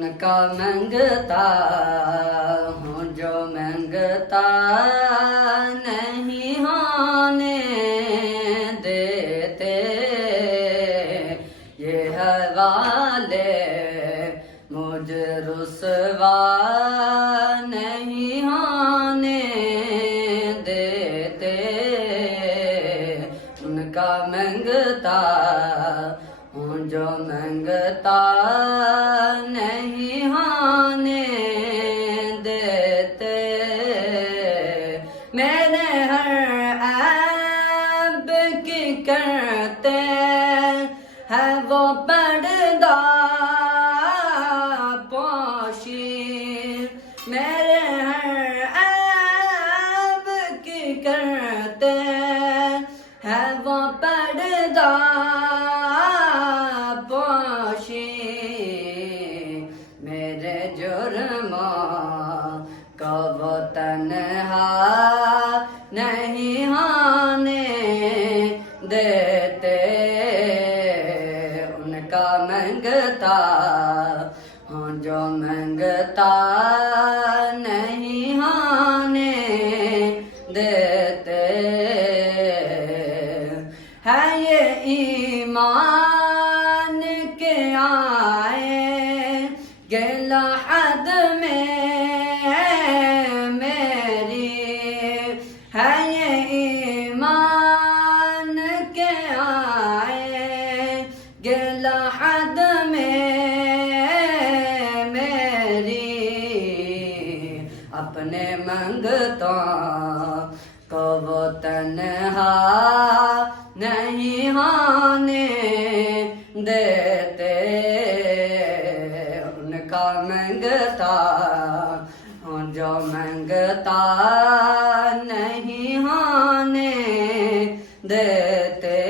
ان کا منگتا ہوں جو منگتا نہیں ہونے دیتے، یہ حوالے مجھ رسوا نہیں ہونے دیتے، ان کا منگتا ہوں جو منگتا نہیں ہونے دیتے، میرے ہر عیب کی کرتے ہے وہ پردہ پوشی، میرے ہر عیب کی کرتے ہے وہ پردہ پوشی، میرے جرموں کو وہ تنہا نہیں ہونے دیتے، ان کا منگتا ہوں جو منگتا نہیں ہونے دیتے، ہے یہ ایمان کے آئے گلا حد میں میری، ہے یہ ایمان کے آئے گلا حد میں میری، اپنے منگتوں کو وہ تنہا نہیں ہونے دیتے، ان کا منگتا ہوں جو منگتا نہیں ہونے دیتے۔